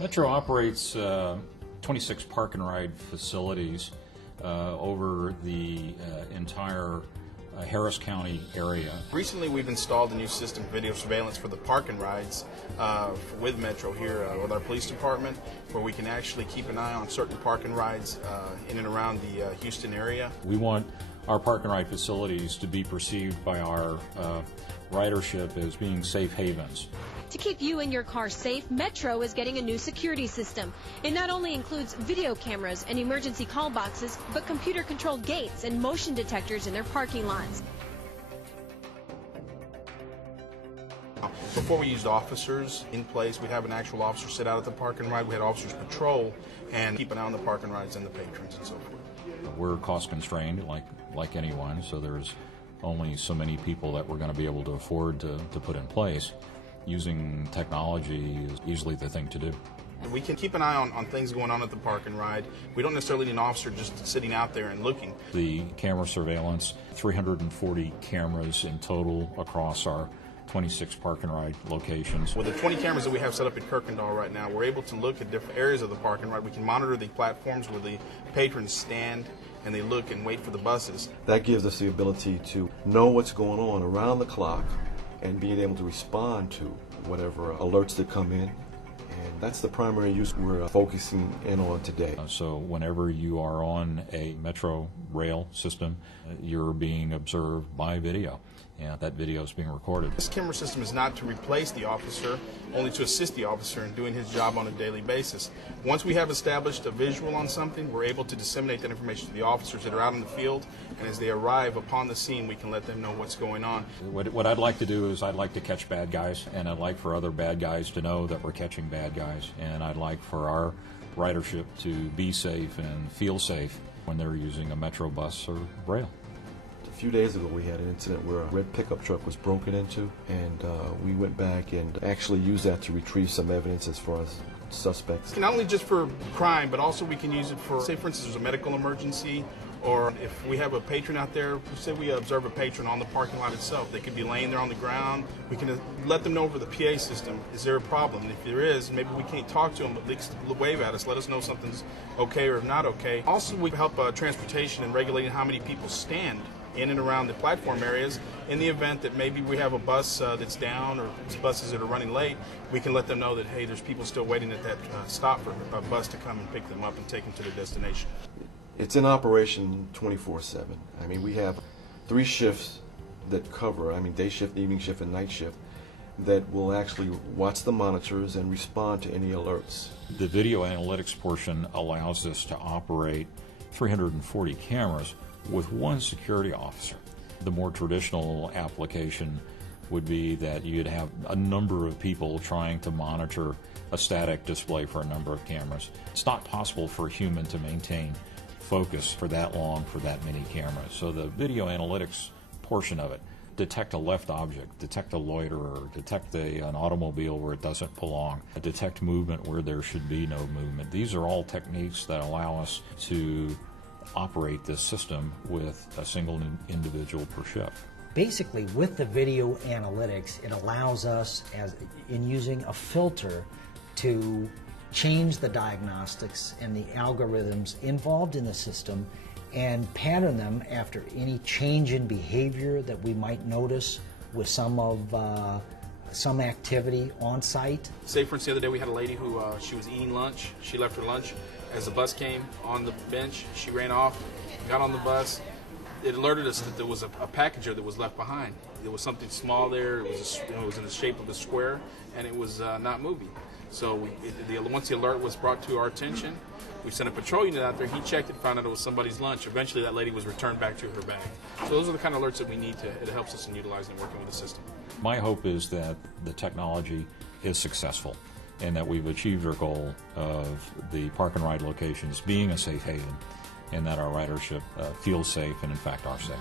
Metro operates 26 park and ride facilities over the entire Harris County area. Recently we've installed a new system of video surveillance for the park and rides with Metro here with our police department, where we can actually keep an eye on certain park and rides in and around the Houston area. We want our park and ride facilities to be perceived by our ridership as being safe havens. To keep you and your car safe, Metro is getting a new security system. It not only includes video cameras and emergency call boxes, but computer-controlled gates and motion detectors in their parking lots. Before we used officers in place, we'd have an actual officer sit out at the park and ride. We had officers patrol and keep an eye on the park and rides and the patrons and so forth. We're cost constrained like anyone, so there's only so many people that we're going to be able to afford to put in place. Using technology is easily the thing to do. We can keep an eye on things going on at the park and ride. We don't necessarily need an officer just sitting out there and looking. The camera surveillance, 340 cameras in total across our 26 park and ride locations. With the 20 cameras that we have set up at Kirkendall right now, we're able to look at different areas of the park and ride. We can monitor the platforms where the patrons stand and they look and wait for the buses. That gives us the ability to know what's going on around the clock and being able to respond to whatever alerts that come in. And that's the primary use we're focusing in on today. So whenever you are on a Metro rail system, you're being observed by video, and that video is being recorded. This camera system is not to replace the officer, only to assist the officer in doing his job on a daily basis. Once we have established a visual on something, we're able to disseminate that information to the officers that are out in the field, and as they arrive upon the scene, we can let them know what's going on. What I'd like to do is I'd like to catch bad guys, and I'd like for other bad guys to know that we're catching bad guys, and I'd like for our ridership to be safe and feel safe when they're using a Metro bus or rail. A few days ago we had an incident where a red pickup truck was broken into, and we went back and actually used that to retrieve some evidence as far as suspects. Not only just for crime, but also we can use it for, say for instance, there's a medical emergency, or if we have a patron out there, say we observe a patron on the parking lot itself, they could be laying there on the ground. We can let them know over the PA system, is there a problem? And if there is, maybe we can't talk to them, but they can wave at us, let us know something's okay or not okay. Also, we help transportation in regulating how many people stand in and around the platform areas. In the event that maybe we have a bus that's down or buses that are running late, we can let them know that, hey, there's people still waiting at that stop for a bus to come and pick them up and take them to their destination. It's in operation 24/7. I mean, we have 3 shifts that cover, day shift, evening shift, and night shift, that will actually watch the monitors and respond to any alerts. The video analytics portion allows us to operate 340 cameras with 1 security officer. The more traditional application would be that you'd have a number of people trying to monitor a static display for a number of cameras. It's not possible for a human to maintain focus for that long for that many cameras. So the video analytics portion of it, detect a left object, detect a loiterer, detect an automobile where it doesn't belong, detect movement where there should be no movement. These are all techniques that allow us to operate this system with a single individual per shift. Basically, with the video analytics, it allows us, in using a filter, to change the diagnostics and the algorithms involved in the system and pattern them after any change in behavior that we might notice with some activity on site. Say for instance, the other day we had a lady who she was eating lunch. She left her lunch. As the bus came on the bench, she ran off, got on the bus. It alerted us that there was a packager that was left behind. There was something small there. It was in the shape of a square, and it was not moving. So once the alert was brought to our attention, we sent a patrol unit out there. He checked it, found out it was somebody's lunch. Eventually, that lady was returned back to her bag. So those are the kind of alerts that we need it helps us in utilizing and working with the system. My hope is that the technology is successful and that we've achieved our goal of the park and ride locations being a safe haven and that our ridership feels safe and in fact are safe.